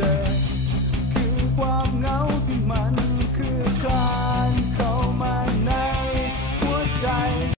จอคือความ